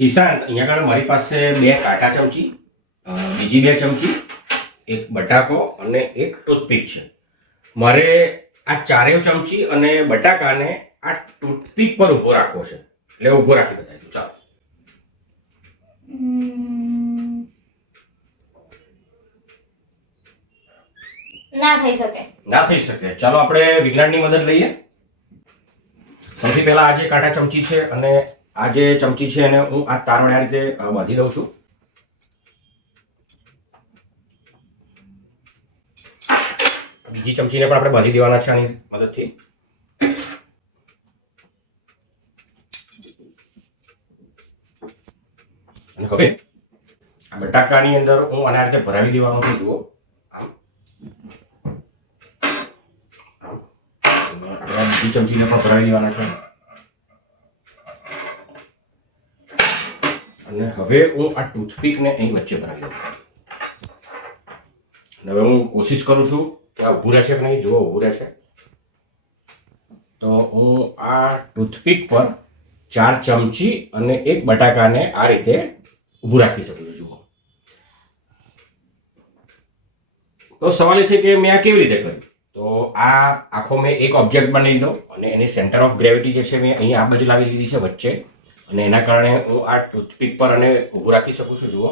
ઈશાંત, અહીંયા આગળ મારી પાસે 2 કાંટા ચમચી, બીજી 2 ચમચી, એક બટાકો અને એક ટૂથપીક છે. મારે આ ચારેય ચમચી અને બટાકાને આ ટૂથપીક પર ઊભો રાખવો છે. એટલે ઊભો રાખી બતાવી દઉં. ચાલો. ના થઈ શકે. ના થઈ શકે. ચાલો આપણે વિજ્ઞાનની મદદ લઈએ. સૌથી પહેલા આ જે કાંટા ચમચી છે અને આ જે ચમચી છે એને હું આ તાર વડે આ રીતે બાંધી દઉં છું. બીજી ચમચીને પણ આપણે બાંધી દેવાના છે આની મદદથી. અને હવે આ બટાકાની અંદર હું આના રીતે ભરાવી દેવાનું છું. જુઓ, બીજી ચમચીને પણ ભરાવી દેવાના છે. અને હવે હું આ ટૂથપીકને અહીં વચ્ચે ભરાવી દઉં છું. અને હવે હું કોશિશ કરું છું કે આ ઊભું રહેશે કે નહીં. જુઓ, ઊભું રહેશે. તો હું આ ટૂથપીક પર 4 ચમચી અને એક બટાકાને આ રીતે ઊભું રાખી શકું છું. જુઓ. તો સવાલ એ છે કે મેં આ કેવી રીતે કર્યું? તો આ આખો મેં એક ઓબ્જેક્ટ બનાવી દઉં અને એની સેન્ટર ઓફ ગ્રેવિટી જે છે મેં અહીંયા આ બાજુ લાવી દીધી છે વચ્ચે, અને એના કારણે હું આ ટૂથપીક પર અને ઊભું રાખી શકું છું. જુઓ.